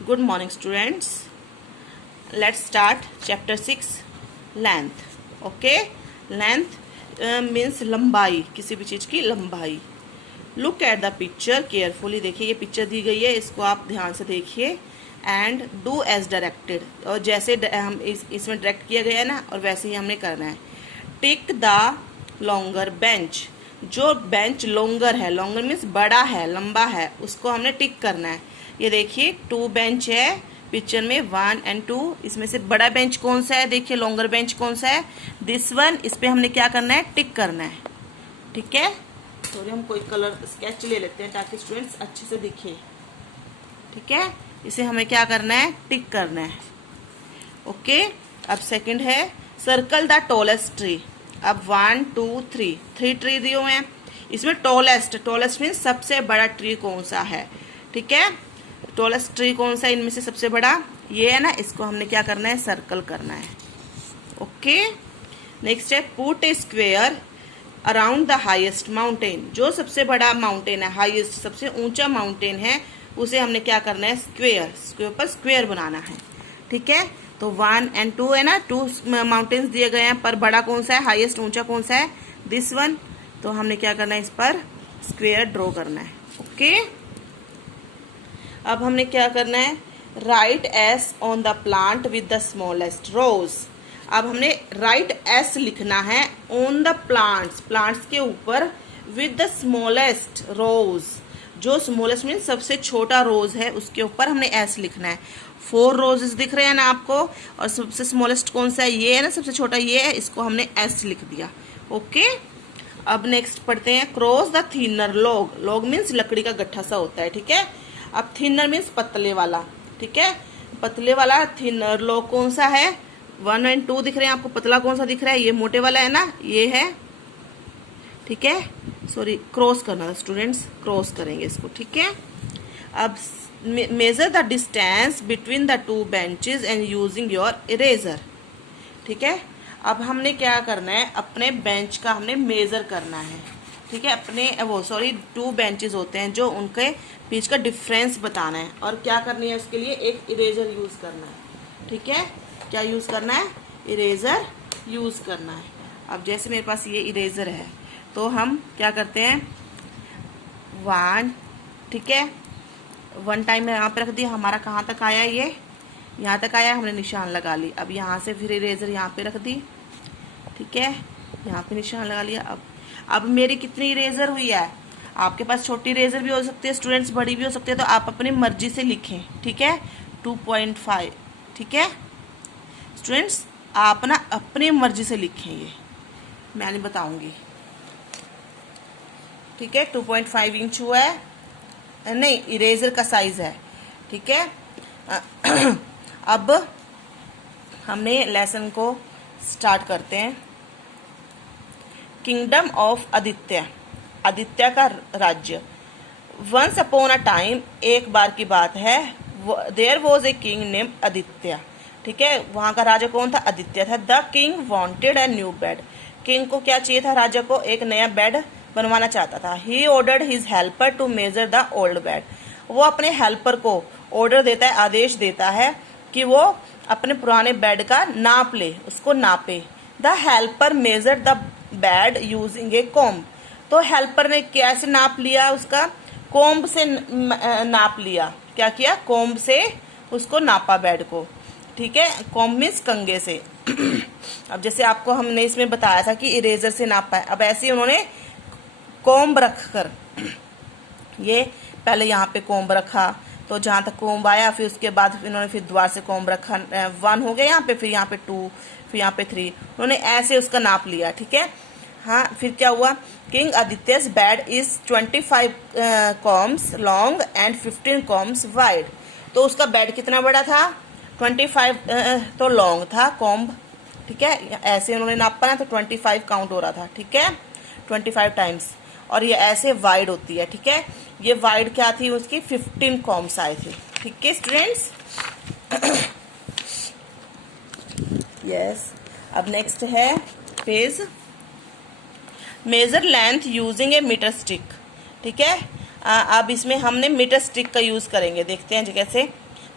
Good morning, students. Let's start chapter 6, length. Okay, length means लंबाई, किसी भी चीज़ की लंबाई. Look at the picture carefully. देखिए ये पिक्चर दी गई है, इसको आप ध्यान से देखिए. And do as directed. और जैसे हम इसमें डायरेक्ट किया गया है ना, और वैसे ही हमने करना है. Take the longer bench. जो बेंच लॉन्गर है, लॉन्गर मीन्स बड़ा है, लंबा है, उसको हमने टिक करना है. ये देखिए 2 बेंच है पिक्चर में, 1 और 2. इसमें से बड़ा बेंच कौन सा है? देखिए लॉन्गर बेंच कौन सा है? This one. इस पे हमने क्या करना है? टिक करना है. ठीक है. सॉरी, हम कोई कलर स्केच ले लेते हैं ताकि स्टूडेंट्स अच्छे से दिखे. ठीक है. इसे हमें क्या करना है? टिक करना है. ओके. अब सेकंड है सर्कल द टॉलेस्ट ट्री. अब 1 2 3 ट्री दिए हुए हैं. इसमें टॉलेस्ट मीन्स सबसे बड़ा ट्री कौन सा है. ठीक है. टॉलेस्ट ट्री कौन सा है इनमें से सबसे बड़ा? ये है ना. इसको हमने क्या करना है? सर्कल करना है. ओके. नेक्स्ट है put A square around the highest mountain. जो सबसे बड़ा माउंटेन है, हाईएस्ट सबसे ऊंचा माउंटेन है, उसे हमने क्या करना है? स्क्वेयर पर स्क्वेयर बनाना है. ठीक है. तो 1 और 2 है ना, 2 माउंटेन्स दिए गए हैं, पर बड़ा कौन सा है? हाईएस्ट ऊंचा कौन सा है? This one. तो हमने क्या करना है? इस पर स्क्वेयर ड्रॉ करना है. ओके. अब हमने क्या करना है? Write S on the plant with the smallest rose. अब हमने राइट एस लिखना है ऑन द प्लांट्स के ऊपर विद द स्मॉलेस्ट रोज. जो स्मॉलेस्ट मीन सबसे छोटा रोज है, उसके ऊपर हमने एस लिखना है. 4 रोजेस दिख रहे हैं ना आपको, और सबसे स्मॉलेस्ट कौन सा है? ये है ना, सबसे छोटा ये है, इसको हमने एस लिख दिया. ओके. अब नेक्स्ट पढ़ते हैं cross the thinner log. Log means लकड़ी का गट्ठा सा होता है. ठीक है. अब थिनर मीन्स पतले वाला. ठीक है. पतले वाला थिनर लॉग कौन सा है? 1 और 2 दिख रहे हैं आपको. पतला कौन सा दिख रहा है? ये मोटे वाला है ना, ये है. ठीक है. सॉरी, क्रॉस करना था स्टूडेंट्स, क्रॉस करेंगे इसको. ठीक है. अब measure the distance between the 2 benches and using your eraser. ठीक है. अब हमने क्या करना है? अपने बेंच का हमने मेजर करना है. ठीक है. अपने 2 बेंचेस होते हैं, जो उनके बीच का डिफरेंस बताना है. और क्या करनी है उसके लिए? एक इरेजर यूज करना है. ठीक है. क्या यूज करना है? इरेजर यूज करना है. अब जैसे मेरे पास ये इरेजर है, तो हम क्या करते हैं? 1. ठीक है. 1 टाइम यहाँ पे रख दिया. हमारा कहाँ तक आया? ये यहाँ तक आया, हमने निशान लगा ली. अब यहाँ से फिर इरेजर यहाँ पे रख दी. ठीक है. यहाँ पे निशान लगा लिया. अब मेरी कितनी इरेजर हुई है? आपके पास छोटी इरेजर भी हो सकती है स्टूडेंट्स, बड़ी भी हो सकती है, तो आप अपनी मर्जी से लिखें. ठीक है. 2.5. ठीक है स्टूडेंट्स, आप ना अपनी मर्जी से लिखें, ये मैं नहीं बताऊंगी. ठीक है. 2.5 इंच हुआ है, नहीं, इरेजर का साइज है. ठीक है. अब हमने लेसन को स्टार्ट करते हैं. Kingdom of Aditya. आदित्य का राज्य. वंस अपॉन अ टाइम, एक बार की बात है, there was a king name Aditya. ठीक है. वहां का राजा कौन था? आदित्य था. The king wanted a new bed. King को क्या चाहिए था? राजा को एक नया बेड बनवाना चाहता था. He ordered his helper to measure the old bed. वो अपने हेल्पर को ऑर्डर देता है, आदेश देता है कि वो अपने पुराने बेड का नाप ले, उसको नापे. The helper measure the bed using A comb. तो हेल्पर ने कैसे नाप लिया? उसका कॉम्ब से नाप लिया. क्या किया? कॉम्ब से उसको नापा बेड को. ठीक है. कॉम्ब मीन्स कंगे से. अब जैसे आपको हमने इसमें बताया था कि इरेजर से नापा है, अब ऐसे उन्होंने कॉम्ब रखकर, ये पहले यहाँ पे कॉम्ब रखा, तो जहाँ तक कॉम्ब आया, फिर उसके बाद इन्होंने फिर द्वार से कॉम्ब रखा. 1 हो गया यहाँ पे, फिर यहाँ पे 2, फिर यहाँ पे 3. उन्होंने ऐसे उसका नाप लिया. ठीक है. हाँ. फिर क्या हुआ? King Aditya's bed is 25 cms long and 15 cms wide. तो उसका बेड कितना बड़ा था? 25 तो लॉन्ग था कॉम्ब. ठीक है. ऐसे उन्होंने नापा ना, तो 25 काउंट हो रहा था. ठीक है. 25 टाइम्स. और ये ऐसे वाइड होती है. ठीक है. ये वाइड क्या थी उसकी? 15 कॉम्स आए थे. ठीक है स्टूडेंट्स. यस. अब नेक्स्ट है page. Measure length using a metre stick. ठीक है. अब इसमें हमने मीटर स्टिक का यूज करेंगे. देखते हैं कैसे.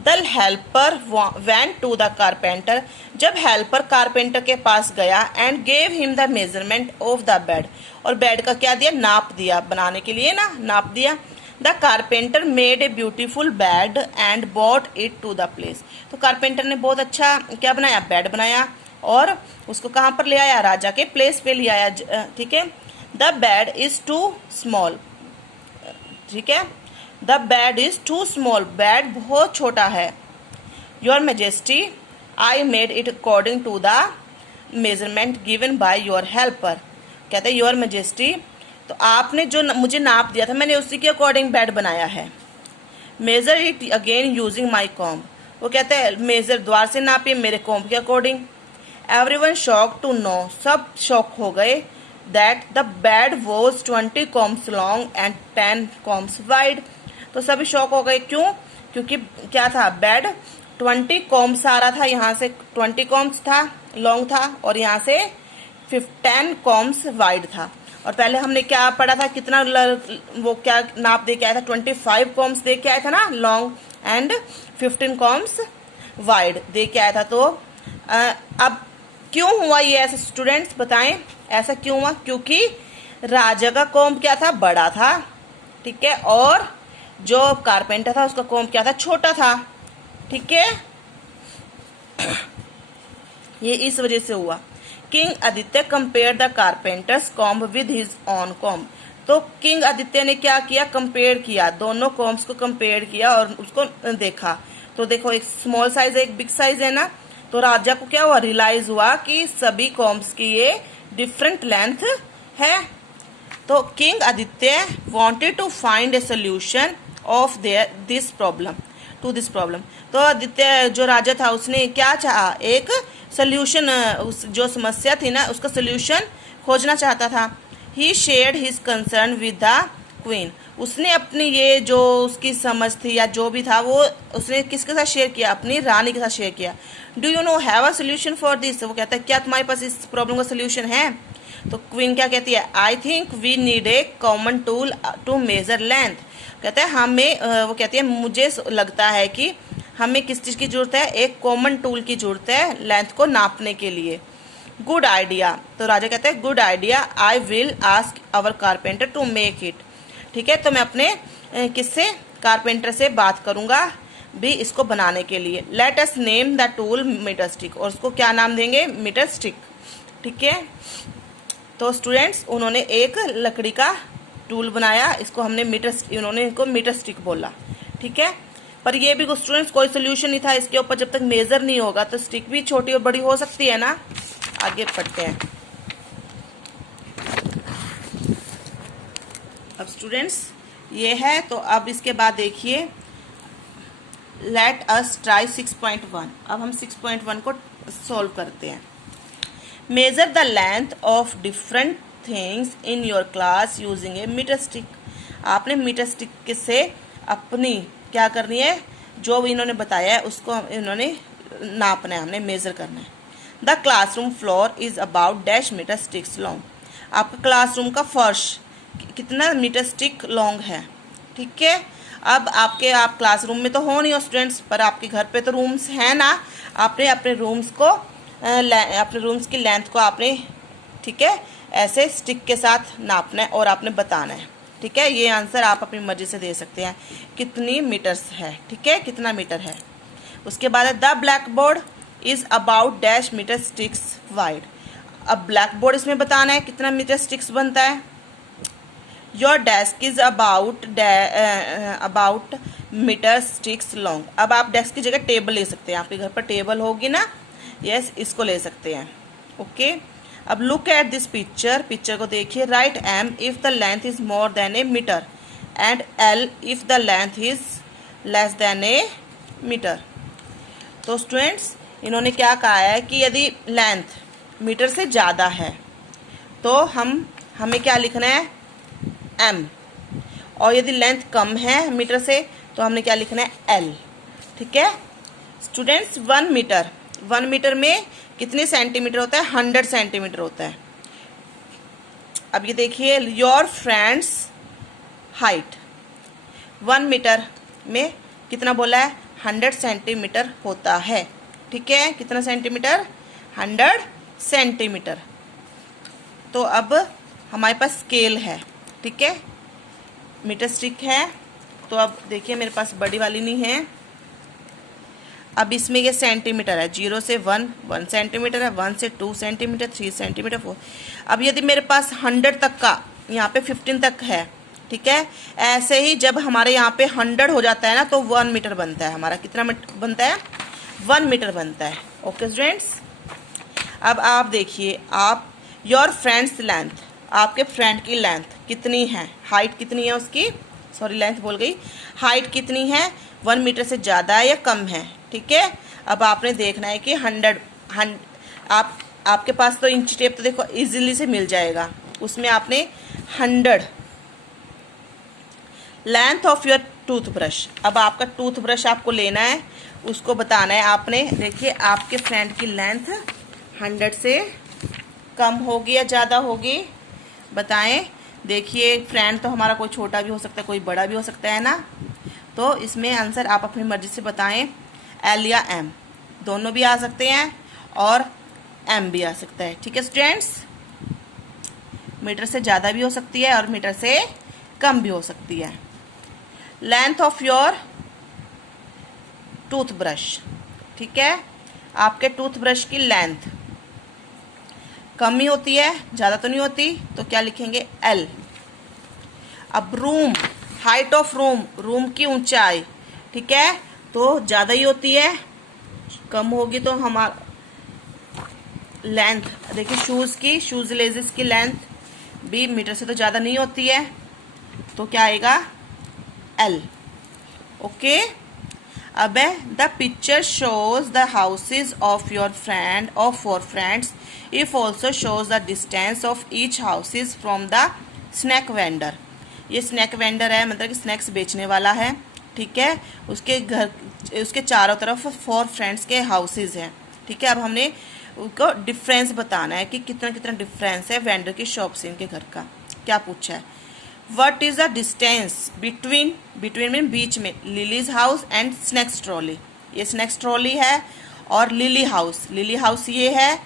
The helper went to the carpenter, जब हेल्पर कारपेंटर के पास गया and gave him the measurement of the bed, और बेड का क्या दिया, नाप दिया, बनाने के लिए ना नाप दिया। The carpenter made a beautiful bed and bought it to the place, तो कारपेंटर ने बहुत अच्छा क्या बनाया, बेड बनाया, और उसको कहाँ पर ले आया, राजा के प्लेस पे ले आया। ठीक है। The bed is too small, ठीक है, the bed is too small, bed बहुत छोटा है। Your majesty I made it according to the measurement given by your helper, कहते हैं योर मेजेस्टी, तो आपने जो मुझे नाप दिया था मैंने उसी के अकॉर्डिंग बेड बनाया है। Measure it again using my comb, वो कहते हैं मेजर द्वार से नापिए मेरे कॉम्ब के according. Everyone shock to know, सब शॉक हो गए, that the bed was 20 combs long and 10 combs wide, तो सभी शॉक हो गए, क्यों, क्योंकि क्या था, बेड 20 कॉम्स आ रहा था, यहाँ से 20 कॉम्स था लॉन्ग था, और यहाँ से 10 कॉम्स वाइड था। और पहले हमने क्या पढ़ा था, कितना वो क्या नाप दे के आया था, 25 कॉम्स दे के आया था ना लॉन्ग, एंड 15 कॉम्स वाइड दे के आया था। तो अब क्यों हुआ ये ऐसा, स्टूडेंट्स बताएं ऐसा क्यों हुआ, क्योंकि राजा का कॉम्ब क्या था, बड़ा था, ठीक है, और जो कारपेंटर था उसका कॉम्ब क्या था, छोटा था, ठीक है। ये इस वजह से हुआ। King Aditya compare the carpenters comb with his on comb, तो किंग आदित्य ने क्या किया, कंपेयर किया, दोनों कॉम्ब्स को कंपेयर किया और उसको देखा, तो देखो एक स्मॉल साइज है एक बिग साइज है ना, तो राजा को क्या हुआ, रियलाइज हुआ कि सभी कॉम्ब्स की ये डिफरेंट लेंथ है। तो king Aditya wanted to find a solution of this problem, to this problem, तो आदित्य जो राजा था उसने क्या चाहा, एक सोल्यूशन, उस जो समस्या थी ना उसका सोल्यूशन खोजना चाहता था। He shared his concern with the queen, उसने अपनी ये जो उसकी समझ थी या जो भी था वो उसने किसके साथ शेयर किया, अपनी रानी के साथ शेयर किया। Do you know have a solution for this, वो कहता है क्या तुम्हारे पास इस प्रॉब्लम का सोल्यूशन है। तो क्वीन क्या कहती है, I think we need a common tool to measure length, कहते हैं हमें वो कहती है मुझे लगता है कि हमें किस चीज़ की जरूरत है, एक कॉमन टूल की जरूरत है लेंथ को नापने के लिए। गुड आइडिया, तो राजा कहते हैं good idea, I will ask our carpenter to make it, ठीक है, तो मैं अपने किससे, कारपेंटर से बात करूंगा भी इसको बनाने के लिए। Let us name the tool metre stick, और उसको क्या नाम देंगे, मीटर स्टिक, ठीक है। तो स्टूडेंट्स उन्होंने एक लकड़ी का टूल बनाया, इसको हमने उन्होंने इनको मीटर स्टिक बोला, ठीक है। पर ये भी स्टूडेंट्स कोई सोल्यूशन नहीं था इसके ऊपर, जब तक मेजर नहीं होगा तो स्टिक भी छोटी और बड़ी हो सकती है ना। आगे पढ़ते हैं। अब स्टूडेंट्स ये है, तो अब इसके बाद देखिए लेट अस ट्राई 6.1, अब हम 6.1 को सॉल्व करते हैं। Measure the length of different things in your class using a metre stick, आपने मीटर स्टिक से अपनी क्या करनी है, जो इन्होंने बताया है उसको इन्होंने नापना है, हमने मेजर करना है। The classroom floor is about dash metre sticks long, आपका क्लासरूम का फर्श कितना मीटर स्टिक लॉन्ग है, ठीक है। अब आप क्लासरूम में तो हो नहीं हो स्टूडेंट्स, पर आपके घर पे तो रूम्स हैं ना, आपने अपने रूम्स को अपने रूम्स की लेंथ को आपने, ठीक है, ऐसे स्टिक के साथ नापना है और आपने बताना है, ठीक है। ये आंसर आप अपनी मर्जी से दे सकते हैं कितनी मीटर्स है, ठीक है, कितना मीटर है। उसके बाद है the black board is about dash metre sticks wide, अब ब्लैक बोर्ड इसमें बताना है कितना मीटर स्टिक्स बनता है। Your desk is about metre sticks long, अब आप डेस्क की जगह टेबल ले सकते हैं, आपके घर पर टेबल होगी ना, यस इसको ले सकते हैं, ओके। अब look at this picture, picture को देखिए, right M if the length is more than a metre and L if the length is less than a metre. तो स्टूडेंट्स इन्होंने क्या कहा है कि यदि लेंथ मीटर से ज़्यादा है तो हमें क्या लिखना है, एम, और यदि लेंथ कम है मीटर से तो हमने क्या लिखना है, एल, ठीक है। स्टूडेंट्स 1 मीटर में कितने सेंटीमीटर होता है, 100 सेंटीमीटर होता है। अब ये देखिए योर फ्रेंड्स हाइट 1 मीटर में कितना बोला है, 100 सेंटीमीटर होता है। ठीक है, कितना सेंटीमीटर? 100 सेंटीमीटर। तो अब हमारे पास स्केल है, ठीक है, मीटर स्टिक है। तो अब देखिए मेरे पास बड़ी वाली नहीं है। अब इसमें ये सेंटीमीटर है, 0 से 1 सेंटीमीटर है, 1 से 2 सेंटीमीटर, 3 सेंटीमीटर, 4। अब यदि मेरे पास 100 तक का, यहाँ पे 15 तक है, ठीक है, ऐसे ही जब हमारे यहाँ पे 100 हो जाता है ना तो 1 मीटर बनता है हमारा। कितना मीटर बनता है? 1 मीटर बनता है। ओके स्टूडेंट्स, अब आप देखिए, आप योर फ्रेंड्स लेंथ, आपके फ्रेंड की लेंथ कितनी है, हाइट कितनी है उसकी, सॉरी लेंथ बोल गई, हाइट कितनी है, 1 मीटर से ज़्यादा है या कम है। ठीक है, अब आपने देखना है कि 100 आपके पास तो इंच टेप तो देखो इजीली से मिल जाएगा, उसमें आपने 100 लेंथ ऑफ योर टूथब्रश। अब आपका टूथब्रश आपको लेना है, उसको बताना है आपने। देखिए आपके फ्रेंड की लेंथ 100 से कम होगी या ज़्यादा होगी, बताएं। देखिए फ्रेंड तो हमारा कोई छोटा भी हो सकता है, कोई बड़ा भी हो सकता है ना। तो इसमें आंसर आप अपनी मर्जी से बताएं, एल या एम दोनों भी आ सकते हैं और एम भी आ सकता है। ठीक है स्टूडेंट्स, मीटर से ज़्यादा भी हो सकती है और मीटर से कम भी हो सकती है। लेंथ ऑफ योर टूथब्रश, ठीक है, आपके टूथब्रश की लेंथ कम ही होती है, ज़्यादा तो नहीं होती, तो क्या लिखेंगे? एल। अब room, height of room, room की ऊंचाई, ठीक है, तो ज़्यादा ही होती है, कम होगी तो हमारा लेंथ, देखिए शूज़ की, शूज़ लेजेस की लेंथ भी मीटर से तो ज़्यादा नहीं होती है, तो क्या आएगा? एल। ओके, अब the picture shows the houses of your friend और for friends if also shows the distance of each houses from the snack vendor. ये स्नैक वेंडर है, मतलब कि स्नैक्स बेचने वाला है, ठीक है, उसके घर, उसके चारों तरफ 4 फ्रेंड्स के हाउसेज हैं। ठीक है, अब हमने उनको डिफरेंस बताना है कि कितना कितना डिफरेंस है वेंडर की शॉप से इनके घर का। क्या पूछा है? What is the distance between में बीच में lilies house and snacks trolley. ये स्नैक्स ट्रॉली है और लिली हाउस ये है,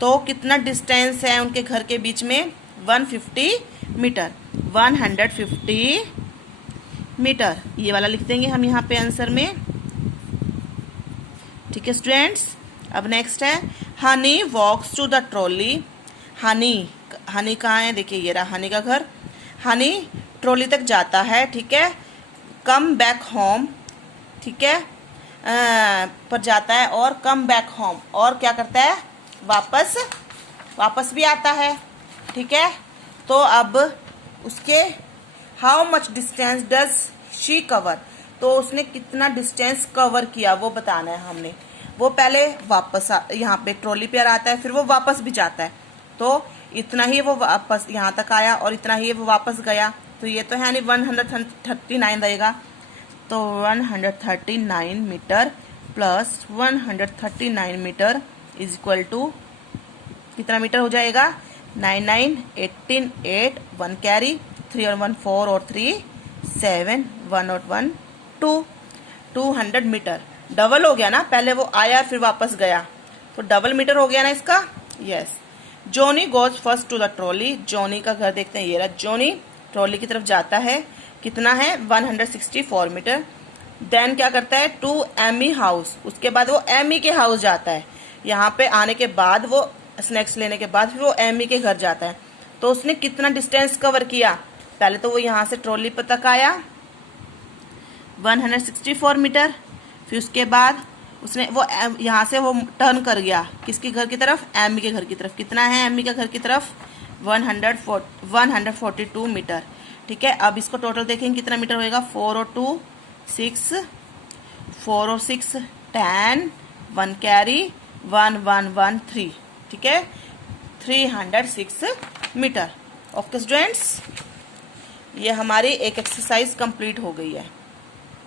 तो कितना डिस्टेंस है उनके घर के बीच में? 150 मीटर, 150 मीटर। ये वाला लिख देंगे हम यहाँ पे आंसर में। ठीक है स्टूडेंट्स, अब नेक्स्ट है Honey walks to the trolley. Honey कहाँ है? देखिए ये रहा हनी का घर। हनी ट्रॉली तक जाता है, ठीक है, कम बैक होम, ठीक है, पर जाता है और कम बैक होम, और क्या करता है? वापस भी आता है। ठीक है, तो अब उसके how much distance does she cover, तो उसने कितना डिस्टेंस कवर किया वो बताना है हमने। वो पहले वापस यहाँ पे ट्रॉली पे आता है, फिर वो वापस भी जाता है, तो इतना ही वो वापस यहाँ तक आया और इतना ही वो वापस गया, तो ये तो है नहीं 139 रहेगा। तो 139 metre plus 139 metre is equal to कितना मीटर हो जाएगा? 9 9 18 8 1 कैरी, 3 और 1 4 और 3 7 1 और 1 2, 200 मीटर। डबल हो गया ना, पहले वो आया फिर वापस गया, तो डबल मीटर हो गया ना इसका। Yes. Johnny goes first to the trolley. Johnny का घर देखते हैं, ये रहा जॉनी ट्रॉली की तरफ जाता है, कितना है? 164 मीटर। देन क्या करता है? टू एमी हाउस, उसके बाद वो एमी के हाउस जाता है। यहाँ पे आने के बाद वो स्नैक्स लेने के बाद फिर वो एमी के घर जाता है, तो उसने कितना डिस्टेंस कवर किया? पहले तो वो यहाँ से ट्रॉली पर तक आया 164 मीटर, फिर उसके बाद उसने वो यहाँ से वो टर्न कर गया किसके घर की तरफ? एमी के घर की तरफ। कितना है एमी के घर की तरफ? 142 मीटर। ठीक है, अब इसको टोटल देखेंगे कितना मीटर होएगा? 4 और 2 6, 4 और 6 10, 1 कैरी, 1 1 1 3। ठीक है, 306 मीटर। ओके स्टूडेंट्स, ये हमारी एक एक्सरसाइज कंप्लीट हो गई है।